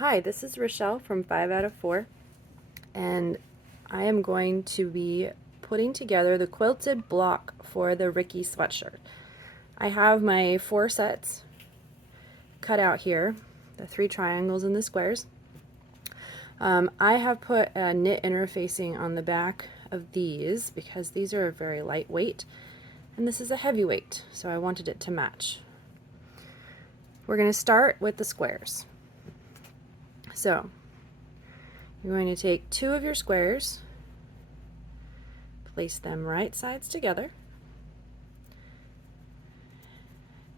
Hi, this is Rochelle from 5 out of 4, and I am going to be putting together the quilted block for the Rikki sweatshirt. I have my 4 sets cut out here, the 3 triangles and the squares. I have put a knit interfacing on the back of these because these are very lightweight and this is a heavyweight, so I wanted it to match. We're going to start with the squares. So you're going to take 2 of your squares, place them right sides together,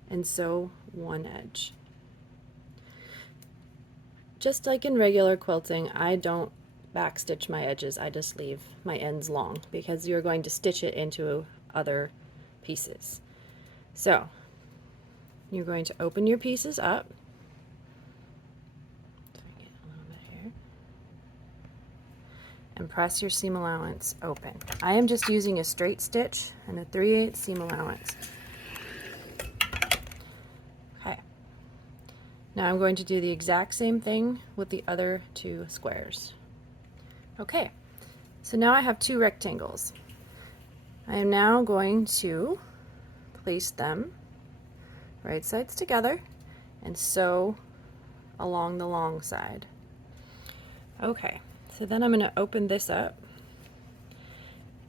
and sew one edge. Just like in regular quilting, I don't backstitch my edges, I just leave my ends long because you're going to stitch it into other pieces. So you're going to open your pieces up. And press your seam allowance open. I am just using a straight stitch and a 3/8 seam allowance. Okay. Now I'm going to do the exact same thing with the other 2 squares. Okay, so now I have 2 rectangles. I am now going to place them right sides together and sew along the long side. Okay. So then I'm going to open this up,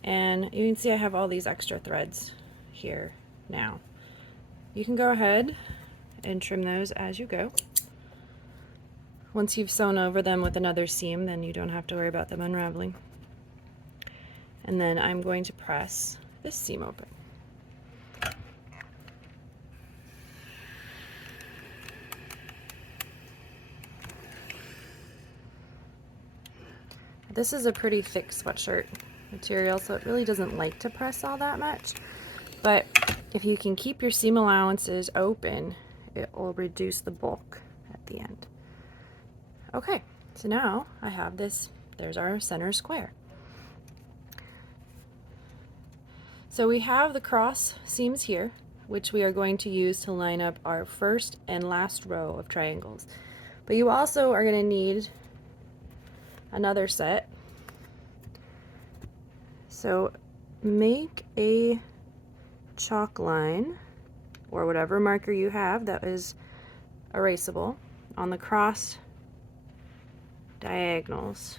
and you can see I have all these extra threads here now. You can go ahead and trim those as you go. Once you've sewn over them with another seam, then you don't have to worry about them unraveling. And then I'm going to press this seam open. This is a pretty thick sweatshirt material, so it really doesn't like to press all that much. But if you can keep your seam allowances open, it will reduce the bulk at the end. Okay, so now I have this, there's our center square. So we have the cross seams here, which we are going to use to line up our first and last row of triangles. But you also are going to need another set. So make a chalk line or whatever marker you have that is erasable on the cross diagonals.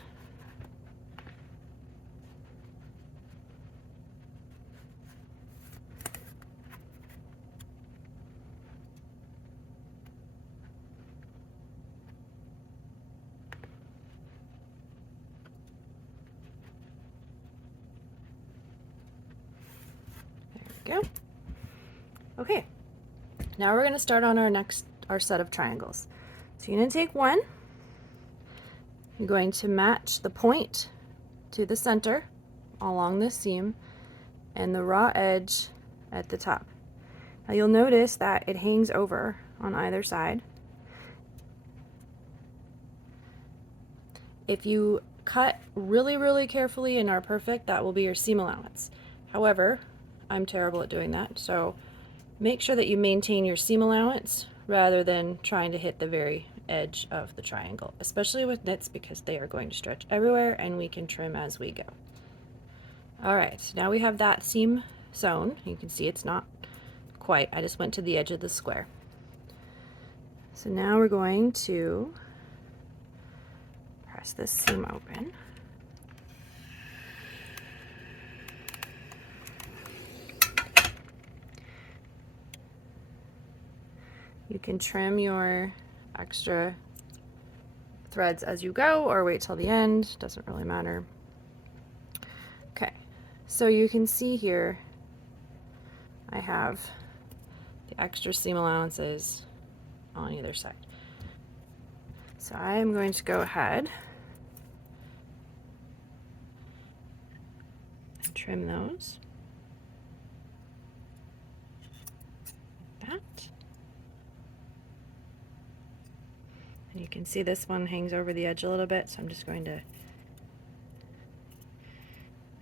Go. Okay, now we're going to start on our set of triangles. So you're going to take one, you're going to match the point to the center along the seam and the raw edge at the top. Now you'll notice that it hangs over on either side. If you cut really carefully and are perfect, that will be your seam allowance. However, I'm terrible at doing that, so make sure that you maintain your seam allowance rather than trying to hit the very edge of the triangle, especially with knits because they are going to stretch everywhere and we can trim as we go. Alright, so now we have that seam sewn. You can see it's not quite, I just went to the edge of the square. So now we're going to press this seam open. You can trim your extra threads as you go or wait till the end, doesn't really matter. Okay, so you can see here I have the extra seam allowances on either side. So I am going to go ahead and trim those. Like that. And you can see this one hangs over the edge a little bit, so I'm just going to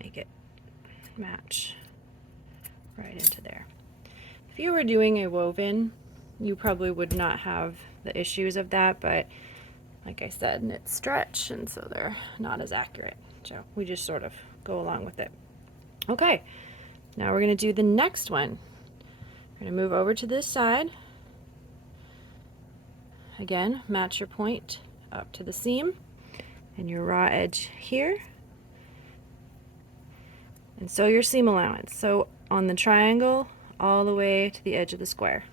make it match right into there. If you were doing a woven, you probably would not have the issues of that, but like I said, knit stretch, and so they're not as accurate. So we just sort of go along with it. Okay, now we're going to do the next one. We're going to move over to this side. Again, match your point up to the seam and your raw edge here. And sew your seam allowance. So on the triangle all the way to the edge of the square.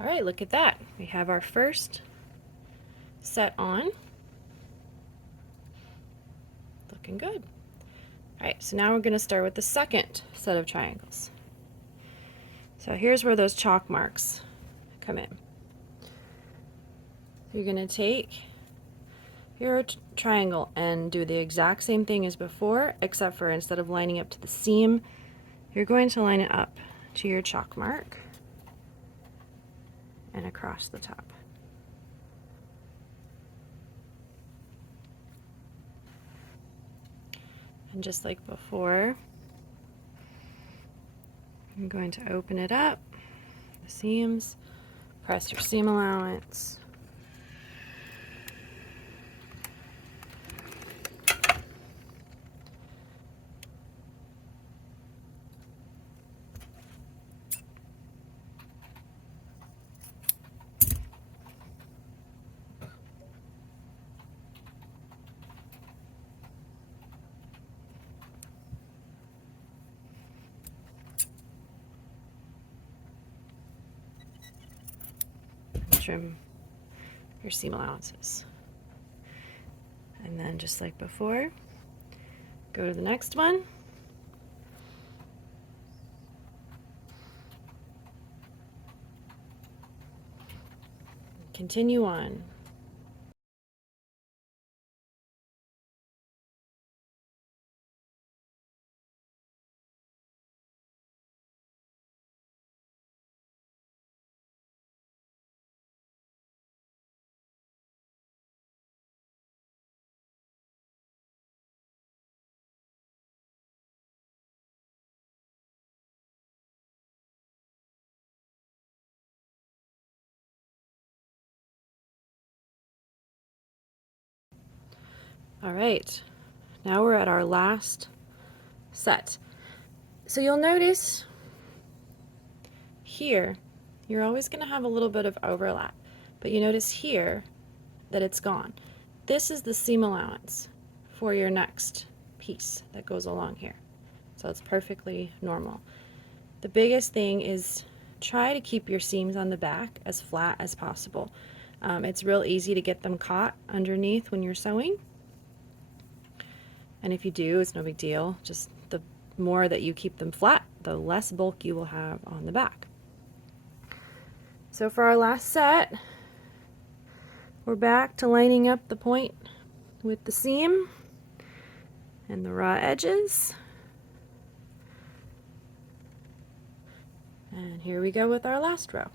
All right, look at that. We have our first set on. Looking good. All right, so now we're going to start with the second set of triangles. So here's where those chalk marks come in. You're going to take your triangle and do the exact same thing as before, except for instead of lining up to the seam, you're going to line it up to your chalk mark and across the top. And just like before, I'm going to open it up, the seams, press your seam allowance, trim your seam allowances. And then just like before, go to the next one. Continue on. All right, now we're at our last set. So you'll notice here, you're always going to have a little bit of overlap, but you notice here that it's gone. This is the seam allowance for your next piece that goes along here. So it's perfectly normal. The biggest thing is try to keep your seams on the back as flat as possible. It's real easy to get them caught underneath when you're sewing. And if you do, it's no big deal. Just the more that you keep them flat, the less bulk you will have on the back. So for our last set, we're back to lining up the point with the seam and the raw edges. And here we go with our last row.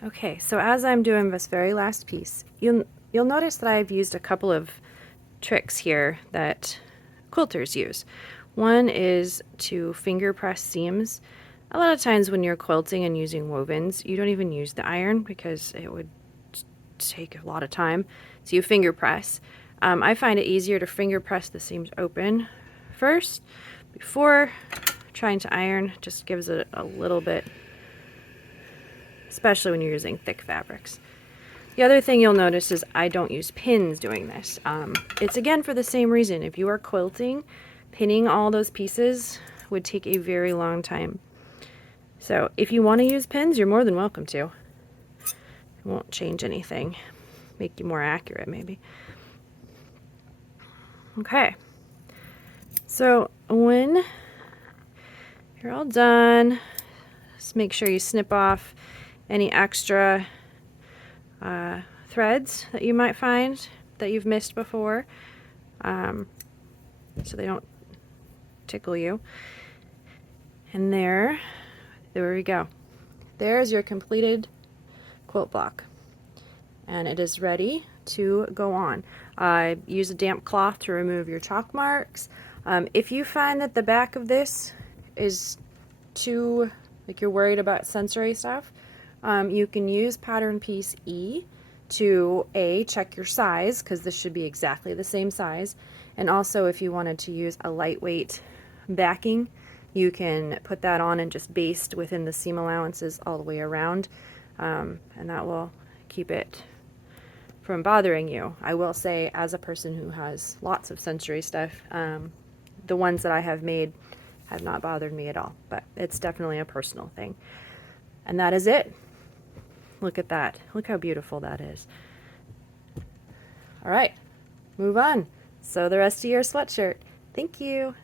Okay, so as I'm doing this very last piece, you'll notice that I've used a couple of tricks here that quilters use. One is to finger press seams. A lot of times when you're quilting and using wovens, you don't even use the iron because it would take a lot of time. So you finger press. I find it easier to finger press the seams open first before trying to iron. Just gives it a little bit, especially when you're using thick fabrics. The other thing you'll notice is I don't use pins doing this. It's again for the same reason. If you are quilting, pinning all those pieces would take a very long time. So if you want to use pins, you're more than welcome to. It won't change anything. Make you more accurate, maybe. Okay. So when you're all done, just make sure you snip off any extra threads that you might find that you've missed before, so they don't tickle you. And there we go. There's your completed quilt block, and it is ready to go on. Use a damp cloth to remove your chalk marks. If you find that the back of this is too, like you're worried about sensory stuff, you can use pattern piece E to check your size, because this should be exactly the same size, and also if you wanted to use a lightweight backing, you can put that on and just baste within the seam allowances all the way around, and that will keep it from bothering you. I will say, as a person who has lots of sensory stuff, the ones that I have made have not bothered me at all, but it's definitely a personal thing. And that is it. Look at that. Look how beautiful that is. All right, move on. Sew the rest of your sweatshirt. Thank you.